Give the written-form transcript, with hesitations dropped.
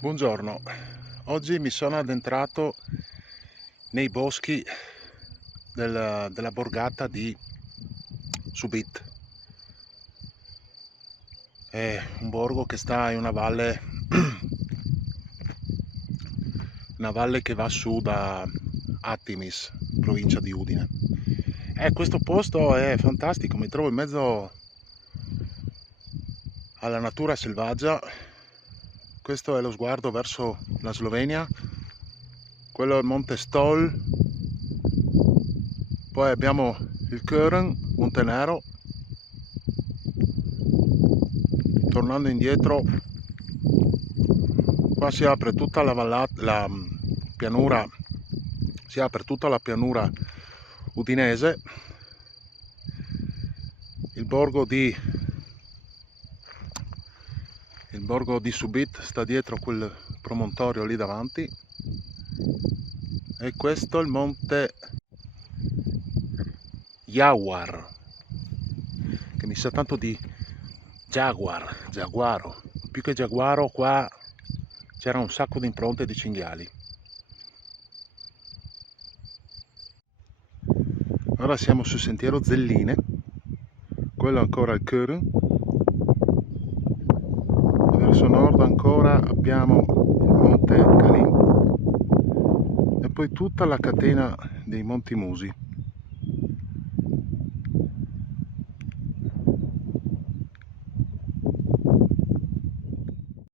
Buongiorno, oggi mi sono addentrato nei boschi della borgata di Subit. È un borgo che sta in una valle che va su da Attimis, provincia di Udine. Questo posto è fantastico, mi trovo in mezzo alla natura selvaggia. Questo è lo sguardo verso la Slovenia, quello è il Monte Stol, poi abbiamo il Kören, Montenero. Tornando indietro, qua si apre tutta la pianura, si apre tutta la pianura udinese. Il borgo di Subit sta dietro quel promontorio lì davanti, e questo è il monte Jaguar, che mi sa tanto di giaguaro. Più che giaguaro, qua c'era un sacco di impronte di cinghiali. Ora siamo sul sentiero Zelline, quello ancora il Kören. Verso nord ancora abbiamo il monte Kalin e poi tutta la catena dei Monti Musi.